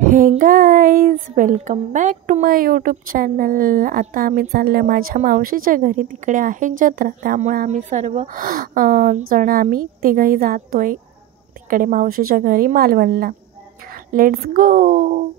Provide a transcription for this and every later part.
हे guys, welcome back to my YouTube channel. आता आम्ही चाललो आहे माझ्या मावशीच्या घरी. तिकडे आहे जत्रा, त्यामुळे आम्ही सर्व जण आम्ही तिघंही जातो आहे तिकडे मावशीच्या घरी मालवणला. Let's go.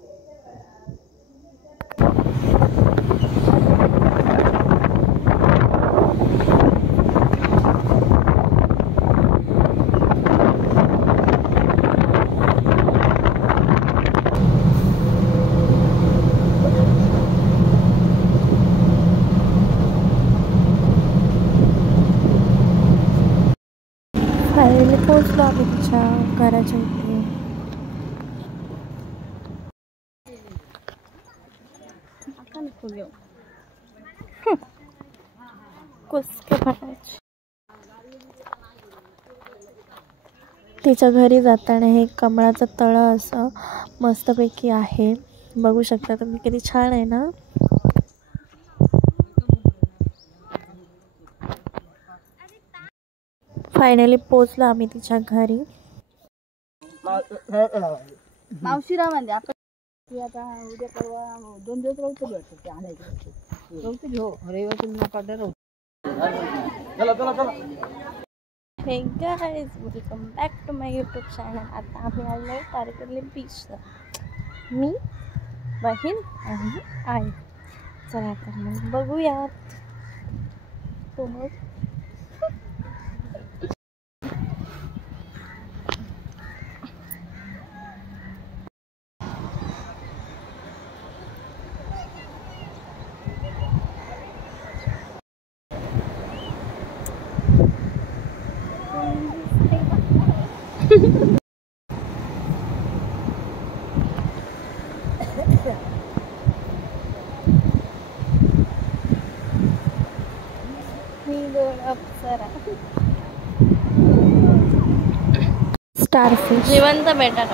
फायनली पोहोचलो आम्ही तिच्या घराच्या इथे. कुस्के फटायचे. तिच्या घरी जाताना हे कमळाचं तळं असं मस्तपैकी आहे. बघू शकता तुम्ही, किती छान आहे ना. फायनली पोचलो आम्ही तिच्या घरी. मावशीरा म्हणजे आपण आता उद्या परवा 2 दिवस राहतो वाटतं ते आणायचं राहतो हो रविवार नका राहतो. Hey guys, welcome back to my YouTube channel. आता आम्ही आलो आहे तारकर्ली बीचला, मी, बहीण आणि आई. चला तर मग बघूयात. तो मग स्टारफिश जिवंत भेटत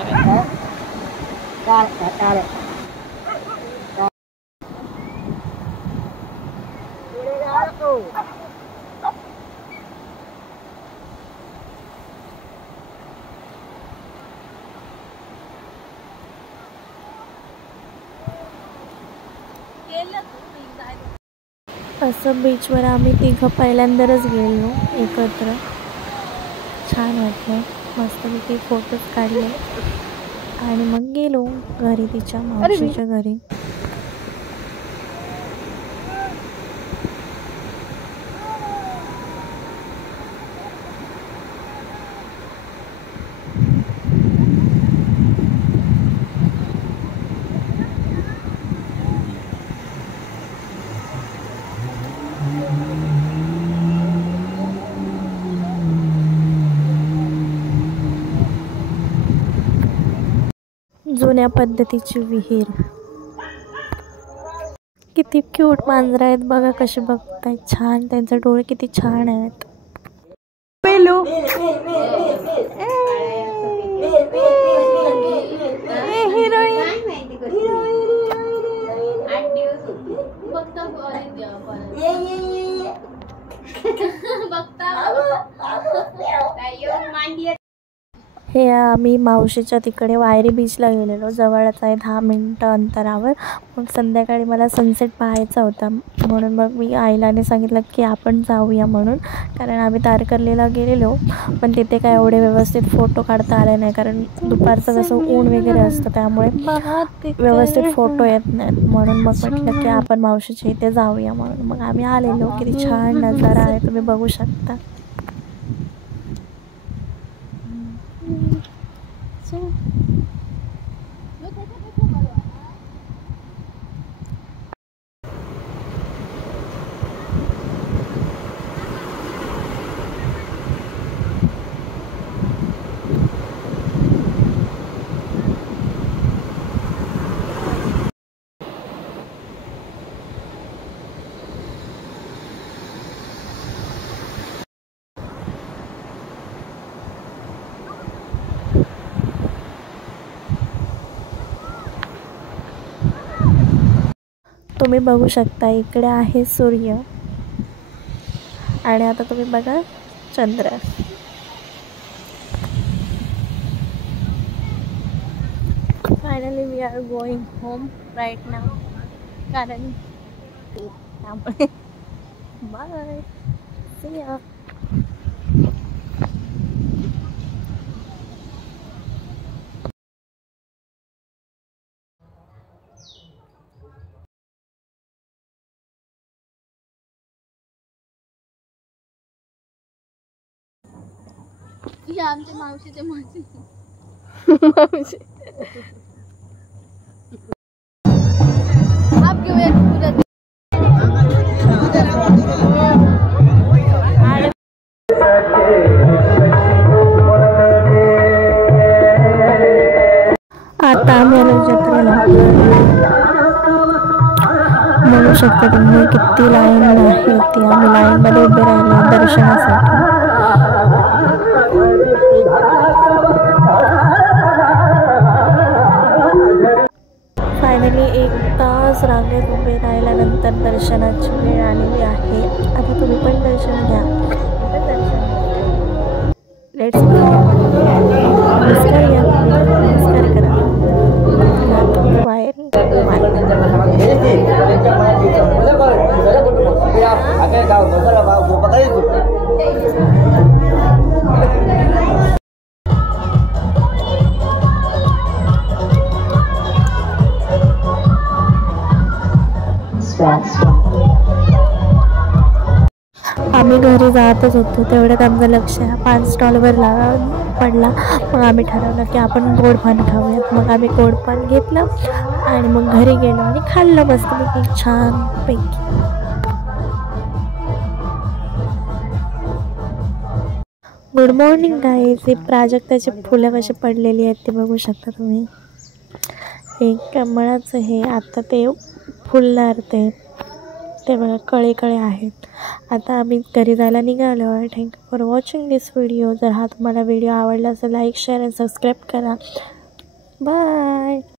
असं बीचवर आम्ही तिघं पहिल्यांदाच गेलो एकत्र. छान वाटलं, मस्तपैकी फोटोज काढले आणि मग गेलो घरी, तिच्या मावशीच्या घरी. जुन्या पद्धतीची विहीर. किती क्यूट मांजरं आहेत बघा, कसे बघतायत. छान, त्यांचे डोळे किती छान आहेत. पेलू हे आम्ही मावशीच्या तिकडे वायरी बीचला गेलेलो. जवळच आहे, 10 मिनटं अंतरावर. मग संध्याकाळी मला सनसेट पाहायचा होता, म्हणून मग मी आईलाने सांगितलं की आपण जाऊया म्हणून. कारण आम्ही तारकर्लीला गेलेलो, पण तिथे काय एवढे व्यवस्थित फोटो काढता आले नाही, कारण दुपारचं कसं ऊन वगैरे असतं, त्यामुळे व्यवस्थित फोटो येत नाहीत. म्हणून मग म्हटलं की आपण मावशीच्या इथे जाऊया म्हणून मग आम्ही आलेलो. किती छान नजारा आहे, तुम्ही बघू शकता. तुम्ही बघू शकता, इकडे आहे सूर्य आणि आता तुम्ही बघा चंद्र. Finally we are going home right now. कारण त्यामुळे बाय, सी या. ही आमच्या मावशीचे मावशी. आप क्यों एक पूरा आता आम्ही जत्रेला म्हणू शकता तुम्ही किती लाईन आहे ती. आम्ही लाईनमध्ये उभे राहिलो दर्शनासाठी. फायनली 1 तास रांगेत उभे राहिल्यानंतर दर्शनाची वेळ आलेली आहे. आता तुम्ही पण दर्शन घ्या. लेट्स नमस्कार घ्या, नमस्कार करा. बाहेर आम्ही घरी जातच होतो तेवढ्यात आमचं लक्ष पान स्टॉलवर पडला. मग आम्ही ठरवलं की आपण गोड पान खाऊयात. मग आम्ही गोड पान घेतलं आणि मग घरी गेलो आणि खाल्लं मस्तपैकी छानपैकी. Good morning guys. हे प्राजक्ताचे फुलं कशी पडलेली आहेत ते बघू शकता तुम्ही. हे कमळाचं हे आता ते फुलणार ते बघा कळे कळे आहेत. आता आम्ही घरी जायला निघालो आहे. Thank you for watching this video. जर हा तुम्हाला व्हिडिओ आवडला असेल लाईक शेअर आणि सबस्क्राईब करा. बाय.